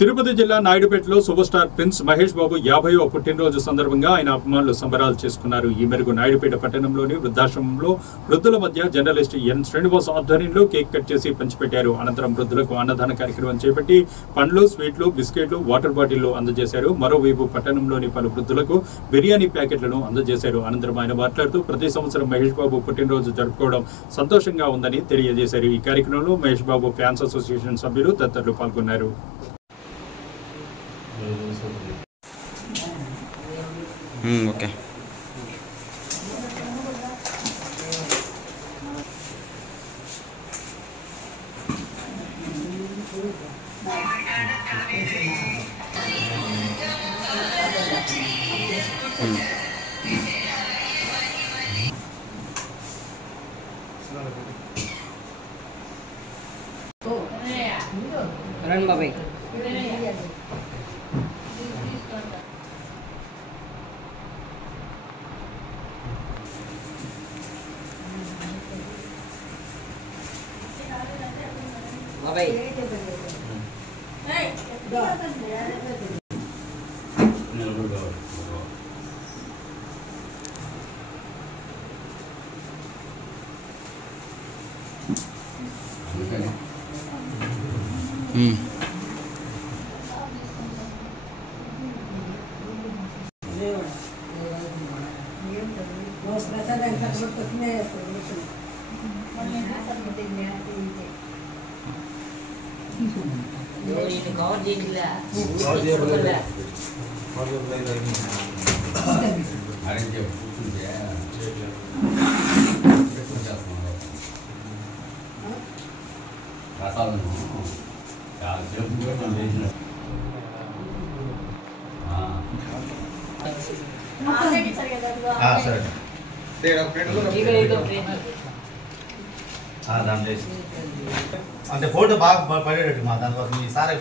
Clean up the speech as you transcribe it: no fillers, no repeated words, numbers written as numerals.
తిరుపతి జిల్లా నాయుడుపేటలో super star prince Mahesh Babu 50వ పుట్టినరోజు సందర్భంగా ఆయన అభిమానులు సంబరాలు చేసుకున్నారు. ఈ మేరకు నాయుడుపేట పట్టణంలోని వృద్ధాశ్రమంలో వృద్ధుల మధ్య జర్నలిస్ట్ ఎన్ శ్రీనివాస్ ఆధ్వర్యంలో కేక్ కట్ చేసి పంచిపెట్టారు. అనంతరం వృద్ధులకు అన్నదాన కార్యక్రమం చేపట్టి పండ్లు, స్వీట్లు, బిస్కెట్లు, వాటర్ బాటిళ్లు అందజేశారు. మరోవైపు పట్టణంలోని పలు వృద్ధులకు బిర్యానీ ప్యాకెట్లను అందజేశారు. అనంతరం ఆయన మాట్లాడుతూ ప్రతి సంవత్సరం మహేష్ బాబు పుట్టినరోజు జరుపుకోవడం సంతోషంగా ఉందని తెలియజేశారు. ఈ కార్యక్రమంలో మహేష్ బాబు ఫ్యాన్స్ అసోసియేషన్ సభ్యులు తదితరులు పాల్గొన్నారు. ఓకే रण Babai Babai ini kau jadilah. Hari dia putus dia. Rasa lu. Ya, dia bukan Malaysia. Sir तेरा फ्रेंड दाम అంటే ఫోటో బాగా పడేటట్టు మా దానికోసం ఈ సారే